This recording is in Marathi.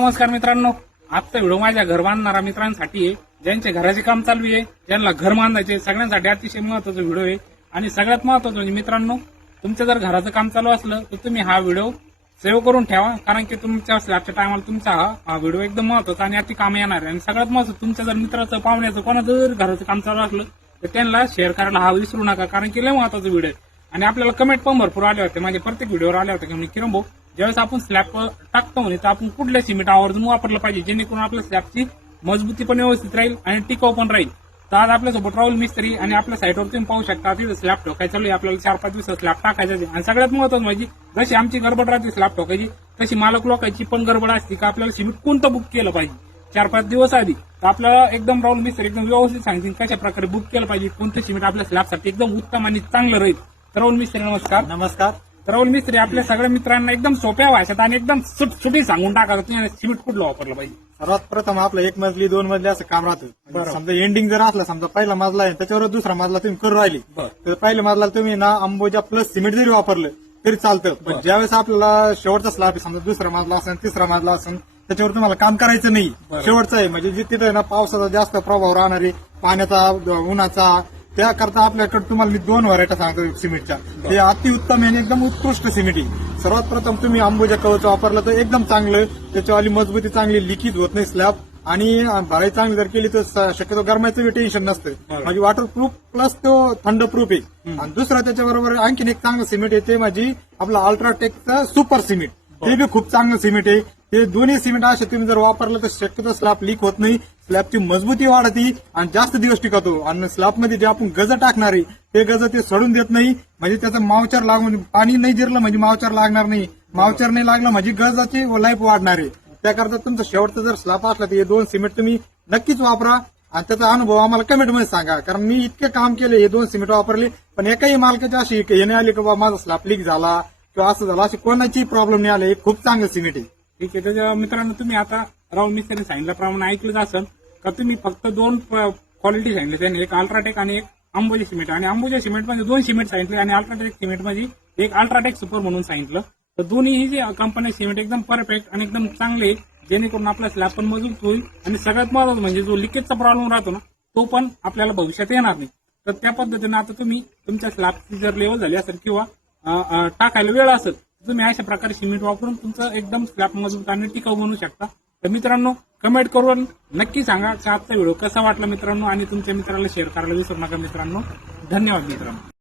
नमस्कार मित्रांनो, आजचा व्हिडिओ माझ्या घर बांधणाऱ्या मित्रांसाठी आहे. ज्यांचे घराचे काम चालू आहे, ज्यांना घर बांधायचे, सगळ्यांसाठी अतिशय महत्वाचा व्हिडिओ आहे. आणि सगळ्यात महत्वाचं म्हणजे मित्रांनो, तुमचं जर घराचं काम चालू असलं तर तुम्ही हा व्हिडिओ सेव्ह करून ठेवा, कारण की तुमच्या स्लॅबच्या टायमाला तुमचा हा व्हिडिओ एकदम महत्वाचा आणि अति काम येणार आहे. आणि सगळ्यात महत्वाचं, तुमच्या जर मित्राचं, पाहुण्याचं, कोणाचं जर घराचं काम चालू असलं तर त्यांना शेअर करायला हा विसरू नका, कारण की लय महत्वाचा व्हिडिओ आहे. आणि आपल्याला कमेंट पण भरपूर आले होते, म्हणजे प्रत्येक व्हिडिओवर आले होते की किरण भाऊ, ज्यावेळेस आपण स्लॅब टाकतो म्हणे तर आपण कुठल्या सिमेंट आवर्जून वापरलं पाहिजे, जेणेकरून आपल्या स्लॅबची मजबूती पण व्यवस्थित राहील आणि टिकाऊ पण राहील. तर आज आपल्यासोबत राहुल मिस्त्री आणि आपल्या साईटवर तुम्ही पाहू शकता, तिथे स्लॅब ठोकायचं चालू आहे. आपल्याला 4-5 दिवसात स्लॅब टाकायचा आहे. आणि सगळ्यात महत्वाचं म्हणजे, जशी आमची गडबड राहते स्लॅब ठोकायची, तशी मालक लोकांची पण गडबड असते की आपल्याला सिमेंट कोणतं बुक केलं पाहिजे 4-5 दिवस आधी. तर आपल्याला एकदम राहुल मिस्त्री एकदम व्यवस्थित सांगतील कशा प्रकारे बुक केलं पाहिजे, कोणतं सिमेंट आपल्या स्लॅबसाठी एकदम उत्तम आणि चांगलं राहील. तर राहुल मिस्त्री नमस्कार. नमस्कार. राहुल मिस्त्री आपल्या सगळ्या मित्रांना एकदम सोप्या भाषेत आणि एकदम सुटसुटी सांगून टाका तुम्ही सिमेंट कुठलं वापरलं पाहिजे. सर्वात प्रथम आपलं 1 मजली 2 मजली असं काम राहतं. बरोबर. समजा एंडिंग जर असलं, समजा पहिला मजला आहे त्याच्यावर दुसरा मजला तुम्ही करून राहिली, बरं. तर पहिल्या मजला तुम्ही ना अंबोजा प्लस सिमेंट जरी वापरलं तरी चालतं. पण बरं. ज्यावेळेस आपल्याला शेवटचा स्लॅब आहे, समजा दुसरा मजला असेल, तिसरा मजला असेल, त्याच्यावर तुम्हाला काम करायचं नाही. बरं. शेवटचं आहे म्हणजे जे तिथे ना पावसाचा जास्त प्रभाव राहणार आहे, पाण्याचा, उन्हाचा, त्याकरता आपल्याकडे तुम्हाला मी 2 व्हरायटी सांगतो सिमेंटच्या. ते अतिउत्तम आणि एकदम उत्कृष्ट सिमेंट आहे. सर्वात प्रथम तुम्ही अंबुजा कवच वापरलं तर एकदम चांगलं, त्याच्यावाली मजबूती चांगली, लिकेज होत नाही स्लॅब, आणि भराई चांगली जर केली तर शक्यतो गरमायचं बी टेन्शन नसतं. म्हणजे वॉटरप्रूफ प्लस तो थंड प्रूफ आहे. आणि दुसरा त्याच्याबरोबर आणखीन एक चांगलं सिमेंट आहे, ते म्हणजे आपलं अल्ट्राटेकचं सुपर सिमेंट. ते बी खूप चांगलं सिमेंट आहे. ते दोन्ही सिमेंट असे तुम्ही जर वापरलं तर शक्यतो स्लॅब लीक होत नाही, स्लॅबची मजबूती वाढते आणि जास्त दिवस टिकतो. आणि स्लॅबमध्ये जे आपण गज टाकणार आहे ते गज ते सोडून देत नाही, म्हणजे त्याचं मावचर लागून, पाणी नाही जिरलं म्हणजे मावचर लागणार नाही, मावचर नाही लागलं म्हणजे गजाची लाईफ वाढणार आहे. त्याकरता तुमचं शेवटचं जर स्लॅब असला तर हे 2 सिमेंट तुम्ही नक्कीच वापरा. आणि त्याचा अनुभव आम्हाला कमेंटमध्ये सांगा, कारण मी इतके काम केले, हे 2 सिमेंट वापरले, पण एकाही मालकाची अशी येणे आली की बाबा माझा स्लॅब लीक झाला किंवा असं झालं, अशी कोणाची प्रॉब्लेम नाही आले. खूप चांगलं सिमेंट आहे. ठीक आहे. त्याच्या मित्रांनो, तुम्ही आता राहुल मिस्त्री सांगितल्याप्रमाणे ऐकलंच असेल का, तुम्ही फक्त 2 क्वालिटी सांगितले त्यांनी, एक अल्ट्राटेक आणि एक अंबुजा सिमेंट. आणि अंबुजा सिमेंट मध्ये 2 सिमेंट सांगितले आणि अल्ट्राटेक सिमेंट मध्ये एक अल्ट्राटेक सुपर म्हणून सांगितलं. तर दोन्ही जे कंपनी सिमेंट एकदम परफेक्ट आणि एकदम चांगले, जेणेकरून आपला स्लॅब पण मजबूत होईल आणि सगळ्यात महत्त्वाचं म्हणजे जो लिकेजचा प्रॉब्लेम राहतो ना, तो पण आपल्याला भविष्यात येणार नाही. तर त्या पद्धतीने आता तुम्ही तुमच्या स्लॅबची जर लेवल झाली असेल किंवा टाकायला वेळ असेल, तुम्ही अशा प्रकारे सिमेंट वापरून तुमचं एकदम स्लॅब मजबूत आणि टिकाऊ बनवू शकता. तर मित्रांनो, कमेंट करून नक्की सांगा की आजचा व्हिडिओ कसा वाटला मित्रांनो, आणि तुमच्या मित्राला शेअर करायला विसरू नका मित्रांनो. धन्यवाद मित्रांनो.